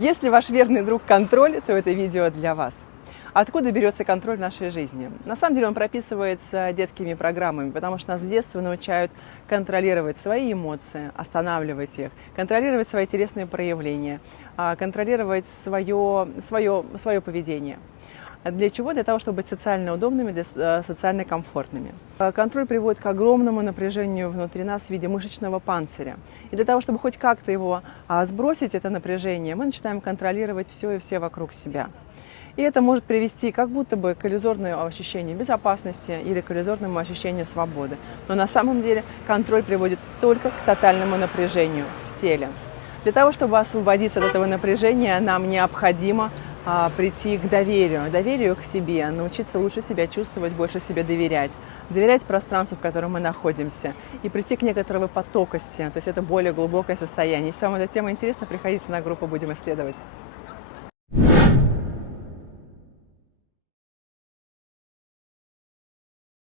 Если ваш верный друг контроль, то это видео для вас. Откуда берется контроль в нашей жизни? На самом деле он прописывается детскими программами, потому что нас с детства научают контролировать свои эмоции, останавливать их, контролировать свои телесные проявления, контролировать свое поведение. Для чего? Для того, чтобы быть социально удобными, социально комфортными. Контроль приводит к огромному напряжению внутри нас в виде мышечного панциря. И для того, чтобы хоть как-то его сбросить, это напряжение, мы начинаем контролировать все и все вокруг себя. И это может привести как будто бы к иллюзорному ощущению безопасности или к иллюзорному ощущению свободы. Но на самом деле контроль приводит только к тотальному напряжению в теле. Для того, чтобы освободиться от этого напряжения, нам необходимо прийти к доверию к себе, научиться лучше себя чувствовать, больше себе доверять пространству, в котором мы находимся, и прийти к некоторой потокости, то есть это более глубокое состояние. Если вам эта тема интересна, приходите на группу, будем исследовать.